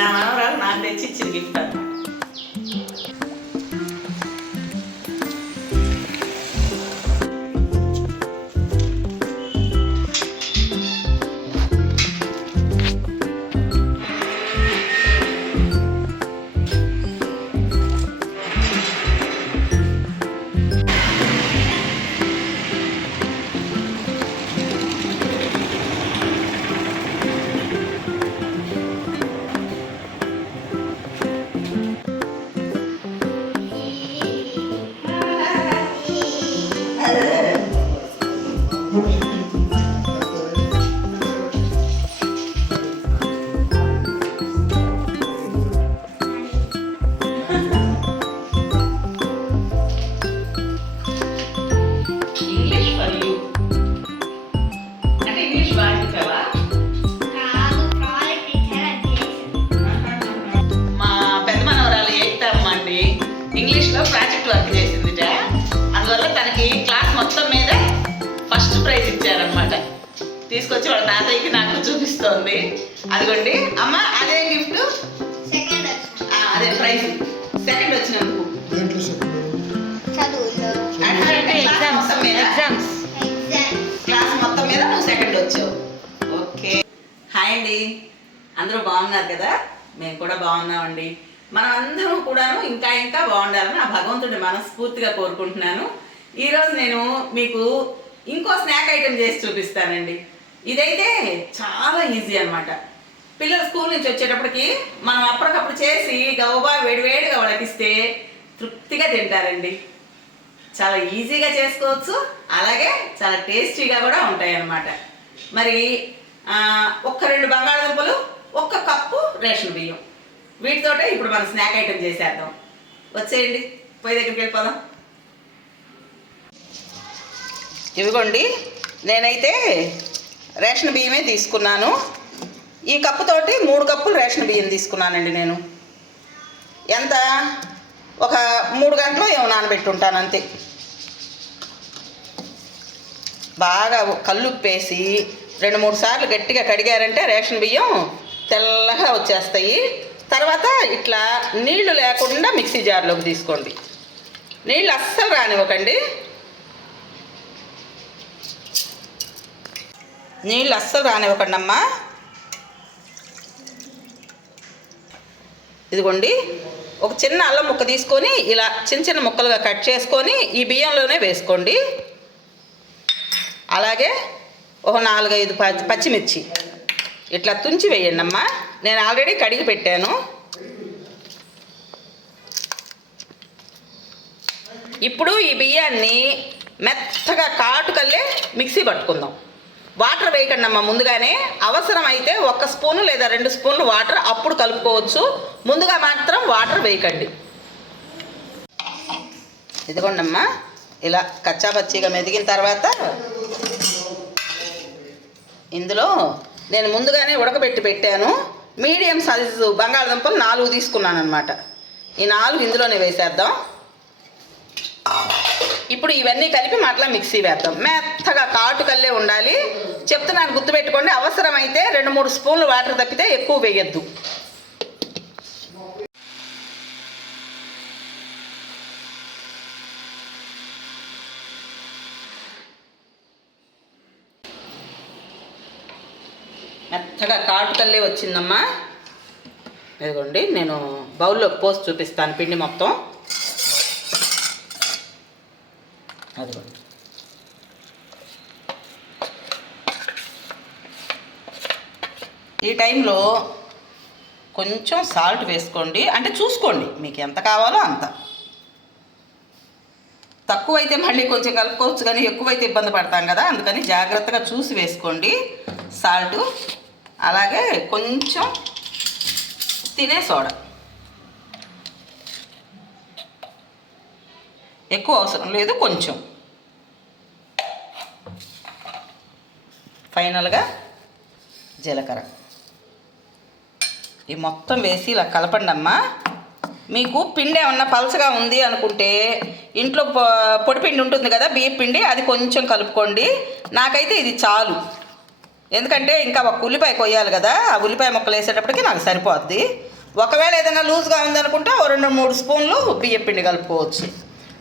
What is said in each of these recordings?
నా మనవరాలు నాకు తెచ్చి ఇచ్చిన గిఫ్ట్ అన్నమాట ప్రైజ్ ఇచ్చారనమాట తీసుకొచ్చి వాళ్ళ తాతయ్యకి నాకు చూపిస్తోంది. అదిగోండి. అమ్మ అదే గిఫ్ట్ అదే ప్రైజ్ సెకండ్ వచ్చినందుకు. మొత్తం మీద? ఎగ్జామ్స్ ఎగ్జామ్ క్లాస్ మొత్తం మీద నువ్వు సెకండ్ వచ్చావు. ఓకే హాయ్ అండి. అందరూ బాగున్నారు కదా? మేము కూడా బాగున్నామండి. మనం అందరం కూడాను ఇంకా ఇంకా బాగుండాలని ఆ భగవంతుడిని మనస్ఫూర్తిగా కోరుకుంటున్నాను. ఈరోజు నేను మీకు ఇంకో స్నాక్ ఐటెం చేసి చూపిస్తానండి. ఇదైతే చాలా ఈజీ అన్నమాట. పిల్లలు స్కూల్ నుంచి వచ్చేటప్పటికి మనం అప్పటికప్పుడు చేసి గవబా వేడివేడిగా వాళ్ళకి తృప్తిగా తింటారండి. చాలా ఈజీగా చేసుకోవచ్చు. అలాగే చాలా టేస్టీగా కూడా ఉంటాయి అన్నమాట మరి ఒక్క రెండు బంగాళదుంపలు ఒక్క కప్పు రేషన్ బియ్యం. వీటితోటే ఇప్పుడు మనం స్నాక్ ఐటెం చేసేద్దాం. వచ్చేయండి. పోయి దగ్గరికి వెళ్ళిపోదాం. ఇవిగోండి. నేనైతే రేషన్ బియ్యమే తీసుకున్నాను. ఈ కప్పుతోటి మూడు కప్పులు రేషన్ బియ్యం తీసుకున్నానండి నేను. ఎంత? ఒక మూడు గంటలు ఏమో నానబెట్టుంటాను అంతే. బాగా కల్లుప్పేసి రెండు మూడు సార్లు గట్టిగా కడిగారంటే రేషన్ బియ్యం తెల్లగా వచ్చేస్తాయి. తర్వాత ఇట్లా నీళ్ళు లేకుండా మిక్సీ జార్లోకి తీసుకోండి. నీళ్ళు అస్సలు రానివ్వకండి. నీళ్ళు అస్సలు రానివ్వకండి అమ్మా ఇదిగోండి ఒక చిన్న అల్లం ముక్క తీసుకొని ఇలా చిన్న చిన్న ముక్కలుగా కట్ చేసుకొని ఈ బియ్యంలోనే వేసుకోండి. అలాగే ఒక నాలుగైదు పచ్చి పచ్చిమిర్చి. ఇట్లా తుంచి వేయండి అమ్మా నేను ఆల్రెడీ కడిగి పెట్టాను. ఇప్పుడు ఈ బియ్యాన్ని మెత్తగా కాటుకల్లే మిక్సీ పట్టుకుందాం. వాటర్ వేయకండి అమ్మ ముందుగానే. అవసరమైతే ఒక స్పూను లేదా రెండు స్పూన్లు వాటర్ అప్పుడు కలుపుకోవచ్చు. ముందుగా మాత్రం వాటర్ వేయకండి. ఇదిగోండమ్మా ఇలా కచ్చా పచ్చిగా మెదిగిన తర్వాత ఇందులో నేను ముందుగానే ఉడకబెట్టి పెట్టాను. మీడియం సైజు బంగాళదుంపలు నాలుగు తీసుకున్నాను అనమాట ఈ నాలుగు ఇందులోనే వేసేద్దాం. ఇప్పుడు ఇవన్నీ కలిపి మట్లా మిక్సీ వేద్దాం. మెత్తగా కాటుకల్లే ఉండాలి. చెప్తున్నాను గుర్తుపెట్టుకోండి అవసరమైతే రెండు మూడు స్పూన్లు వాటర్ తప్పితే ఎక్కువ వేయద్దు. మెత్తగా కాటుకల్లే వచ్చిందమ్మా. ఇదిగోండి నేను బౌల్లో పోసి చూపిస్తాను పిండి మొత్తం. అదిగో ఈ టైంలో కొంచెం సాల్ట్ వేసుకోండి. అంటే చూసుకోండి మీకు ఎంత కావాలో అంత. తక్కువైతే మళ్ళీ కొంచెం కలుపుకోవచ్చు కానీ ఎక్కువైతే ఇబ్బంది పడతాం కదా. అందుకని జాగ్రత్తగా చూసి వేసుకోండి సాల్ట్. అలాగే కొంచెం తినే సోడా. ఎక్కువ అవసరం లేదు కొంచెం. ఫైనల్గా జీలకర్ర. ఈ మొత్తం వేసి ఇలా కలపండి అమ్మా మీకు పిండి ఏమన్నా పలసగా ఉంది అనుకుంటే ఇంట్లో పొ- పొడి పిండి ఉంటుంది కదా బియ్య పిండి అది కొంచెం కలుపుకోండి. నాకైతే ఇది చాలు. ఎందుకంటే ఇంకా ఒక ఉల్లిపాయ కొయ్యాలి కదా ఆ ఉల్లిపాయ ముక్కలు వేసేటప్పటికి నాకు సరిపోద్ది. ఒకవేళ ఏదైనా లూజ్గా ఉందనుకుంటే ఓ రెండు మూడు స్పూన్లు బియ్యం పిండి కలుపుకోవచ్చు.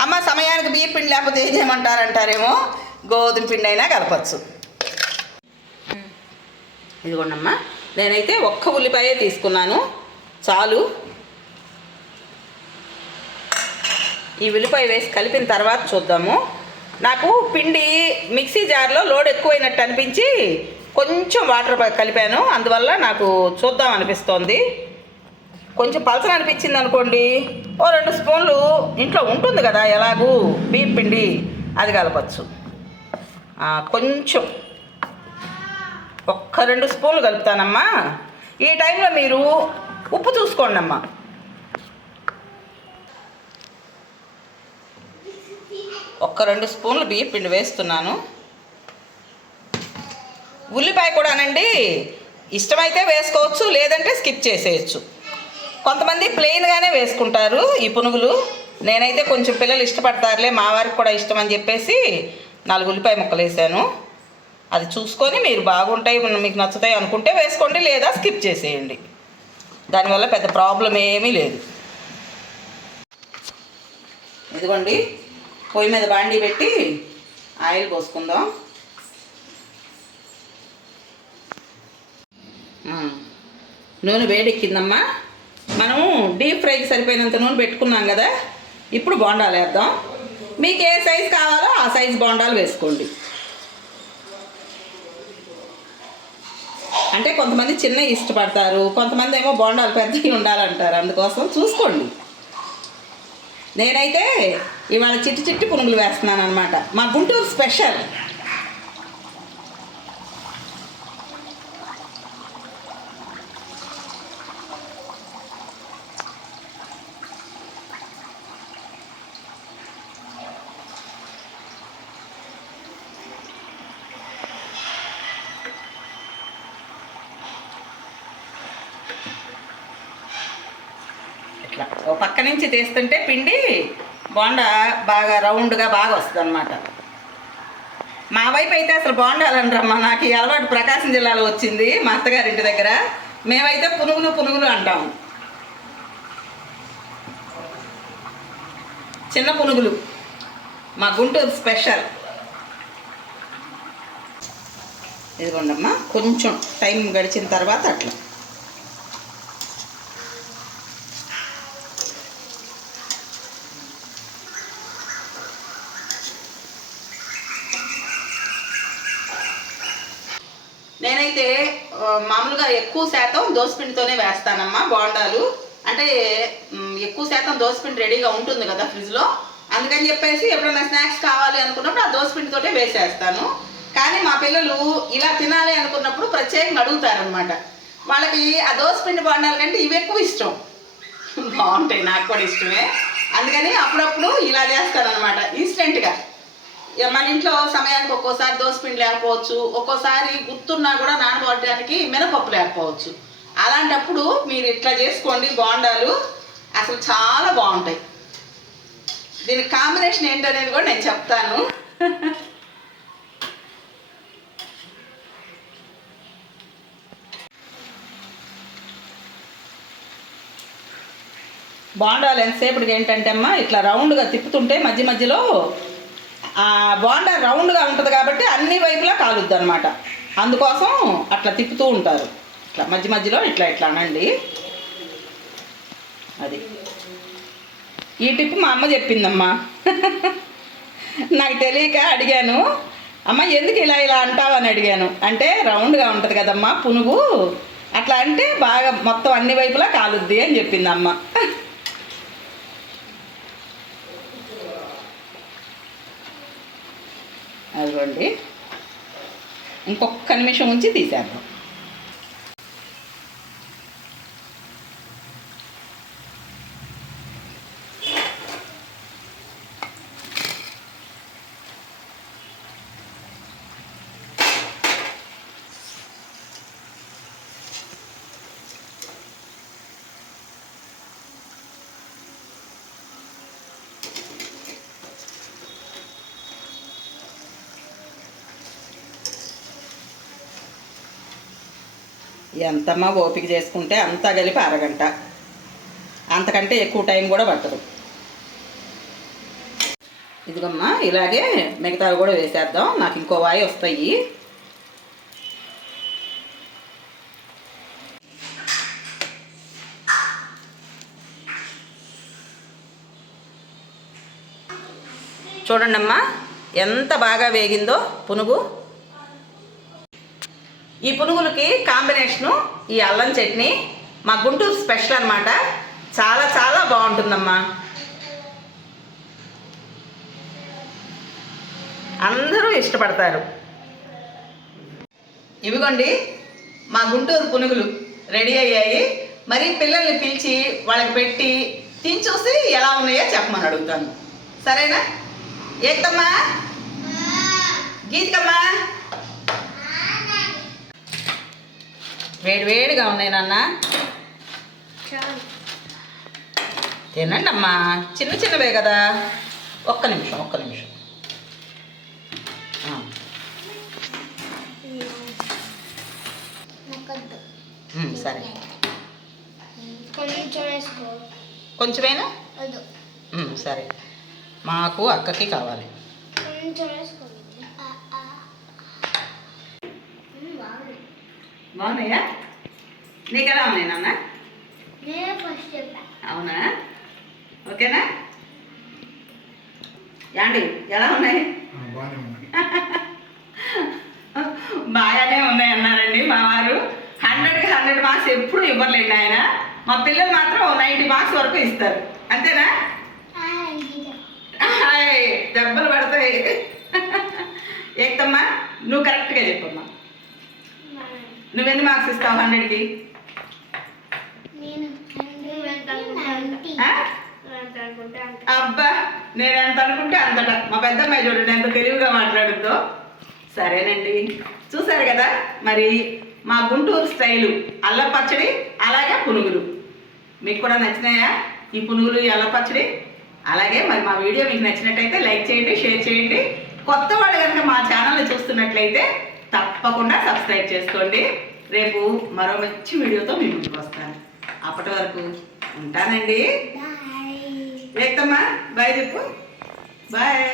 అమ్మ సమయానికి బియ్యం పిండి లేకపోతే ఏం చేయమంటారంటారేమో? గోధుమ పిండి అయినా కలపచ్చు. ఇదిగోండమ్మా. నేనైతే ఒక్క ఉల్లిపాయే తీసుకున్నాను. చాలు. ఈ ఉల్లిపాయ వేసి కలిపిన తర్వాత చూద్దాము. నాకు పిండి మిక్సీ జార్లో లోడ్ ఎక్కువైనట్టు అనిపించి కొంచెం వాటర్ కలిపాను. అందువల్ల నాకు చూద్దాం అనిపిస్తోంది. కొంచెం పలసన అనిపించింది అనుకోండి. ఓ రెండు స్పూన్లు ఇంట్లో ఉంటుంది కదా ఎలాగూ బియ్యం పిండి అది కలపచ్చు. కొంచెం. ఒక్క రెండు స్పూన్లు కలుపుతానమ్మా. ఈ టైంలో మీరు ఉప్పు చూసుకోండి అమ్మా ఒక్క రెండు స్పూన్లు బియ్యం పిండి వేస్తున్నాను. ఉల్లిపాయ కూడానండి ఇష్టమైతే వేసుకోవచ్చు లేదంటే స్కిప్ చేసేయచ్చు. కొంతమంది ప్లెయిన్గానే వేసుకుంటారు ఈ పునుగులు. నేనైతే కొంచెం పిల్లలు ఇష్టపడతారులే మా వారికి కూడా ఇష్టం అని చెప్పేసి నాలుగు ఉల్లిపాయ ముక్కలు వేసాను. అది చూసుకొని మీరు బాగుంటాయి మీకు నచ్చుతాయి అనుకుంటే వేసుకోండి లేదా స్కిప్ చేసేయండి. దానివల్ల పెద్ద ప్రాబ్లం ఏమీ లేదు. ఇదిగోండి పొయ్యి మీద బాండీ పెట్టి ఆయిల్ పోసుకుందాం. నూనె వేడెక్కిందమ్మా. మనం డీప్ ఫ్రైకి సరిపోయినంత నూనె పెట్టుకున్నాం కదా ఇప్పుడు బోండాలు వేద్దాం. మీకు ఏ సైజు కావాలో ఆ సైజు బోండాలు వేసుకోండి. అంటే కొంతమంది చిన్న ఇష్టపడతారు కొంతమంది ఏమో బోండాలు పెద్దవి ఉండాలంటారు. అందుకోసం చూసుకోండి. నేనైతే ఇవాళ చిట్టి చిట్టి పునుగులు వేస్తున్నాను అనమాట మా గుంటూరు స్పెషల్. పక్క నుంచి తీస్తుంటే పిండి బోండా బాగా రౌండ్గా బాగా వస్తుంది అనమాట మా వైపు అయితే అసలు బోండాలనరమ్మా నాకు ఈ అలవాటు ప్రకాశం జిల్లాలో వచ్చింది మా అత్తగారింటి దగ్గర. మేమైతే పునుగులు పునుగులు అంటాం. చిన్న పునుగులు. మా గుంటూరు స్పెషల్. ఇదిగోండమ్మా కొంచెం టైం గడిచిన తర్వాత అట్లా. నేనైతే మామూలుగా ఎక్కువ శాతం దోసపిండితోనే వేస్తానమ్మా బోండాలు. అంటే ఎక్కువ శాతం దోసపిండి రెడీగా ఉంటుంది కదా ఫ్రిడ్జ్లో. అందుకని చెప్పేసి ఎప్పుడైనా స్నాక్స్ కావాలి అనుకున్నప్పుడు ఆ దోసపిండితోటే వేసేస్తాను. కానీ మా పిల్లలు ఇలా తినాలి అనుకున్నప్పుడు ప్రత్యేకంగా అడుగుతారనమాట వాళ్ళకి ఆ దోసపిండి బోండాల కంటే ఇవి ఎక్కువ ఇష్టం. బాగుంటాయి నాకు కూడా ఇష్టమే. అందుకని అప్పుడప్పుడు ఇలా చేస్తానన్నమాట ఇన్స్టెంట్గా మన ఇంట్లో సమయానికి ఒక్కోసారి దోసపిండి లేకపోవచ్చు ఒక్కోసారి గుర్తున్నా కూడా నానబట్టడానికి మినపప్పు లేకపోవచ్చు. అలాంటప్పుడు మీరు ఇట్లా చేసుకోండి బోండాలు అసలు చాలా బాగుంటాయి. దీనికి కాంబినేషన్ ఏంటనేది కూడా నేను చెప్తాను. బాండాలు ఎంతసేపటికి ఏంటంటే అమ్మా ఇట్లా రౌండ్గా తిప్పుతుంటే మధ్య మధ్యలో బోండా రౌండ్గా ఉంటుంది కాబట్టి అన్ని వైపులా కాలుద్ది అనమాట అందుకోసం అట్లా తిప్పుతూ ఉంటారు. ఇట్లా మధ్య మధ్యలో ఇట్లా ఇట్లా అనండి. అది. ఈ టిప్ మా అమ్మ చెప్పిందమ్మా. నాకు తెలియక అడిగాను. అమ్మ ఎందుకు ఇలా ఇలా అంటావని అడిగాను. అంటే రౌండ్గా ఉంటుంది కదమ్మా పునుగు. అట్లా అంటే బాగా మొత్తం అన్ని వైపులా కాలుద్ది అని చెప్పింది అమ్మ అదిగోండి. ఇంకొక నిమిషం ఉంచి తీసేద్దాం. ఎంతమ్మా ఓపిక చేసుకుంటే అంతా కలిపి అరగంట. అంతకంటే ఎక్కువ టైం కూడా పట్టదు. ఇదిగమ్మా ఇలాగే మిగతావి కూడా వేసేద్దాం. నాకు ఇంకో వాయి వస్తాయి. చూడండి అమ్మా ఎంత బాగా వేగిందో పునుగు. ఈ పునుగులకి కాంబినేషను ఈ అల్లం చట్నీ మా గుంటూరు స్పెషల్ అన్నమాట. చాలా చాలా బాగుంటుందమ్మా. అందరూ ఇష్టపడతారు. ఇవిగోండి మా గుంటూరు పునుగులు రెడీ అయ్యాయి. మరి పిల్లల్ని పిలిచి వాళ్ళకి పెట్టి తిని చూసి ఎలా ఉన్నాయో చెప్పమని అడుగుతాను. సరేనా? ఏంటమ్మా? గీతికమ్మా? వేడి వేడిగా ఉన్నాయి నాన్న. తినండి అమ్మా చిన్న చిన్నవే కదా. ఒక్క నిమిషం ఒక్క నిమిషం. సరే. కొంచెమేనా? సరే. మాకు అక్కకి కావాలి. బాగున్నాయా? నీకు ఎలా ఉన్నాయి నాన్న? నేనే ఫస్ట్ చెప్పా. అవునా? ఓకేనా? యాండి ఎలా ఉన్నాయి? బాగానే ఉన్నాయి అన్నారండి మా వారు హండ్రెడ్కి హండ్రెడ్ మార్క్స్ ఎప్పుడు ఇవ్వలేండి ఆయన మా పిల్లలు మాత్రం నైంటీ మార్క్స్ వరకు ఇస్తారు. అంతేనా? హాయ్ దెబ్బలు పడతాయి. ఏకమ్మా నువ్వు కరెక్ట్గా చెప్పమ్మా. నువ్వెన్ని మార్క్స్ ఇస్తావు? హండ్రెడ్కి? అబ్బా నేను ఎంత అనుకుంటే అంతట. మా పెద్దమ్మాయి చూడండి ఎంత తెలివిగా మాట్లాడుద్దో సరేనండి. చూసారు కదా? మరి మా గుంటూరు స్టైలు అల్లం పచ్చడి అలాగే పునుగులు. మీకు కూడా నచ్చినాయా? ఈ పునుగులు ఈ అల్లం పచ్చడి? అలాగే మరి మా వీడియో మీకు నచ్చినట్టయితే లైక్ చేయండి షేర్ చేయండి. కొత్త వాళ్ళు కనుక మా ఛానల్ని చూస్తున్నట్లయితే తప్పకుండా సబ్స్క్రైబ్ చేసుకోండి. రేపు మరో మంచి వీడియోతో మీ ముందుకు వస్తాను. అప్పటి వరకు ఉంటానండి. బాయ్ ఏకమ్మా బాయ్ చెప్పు బాయ్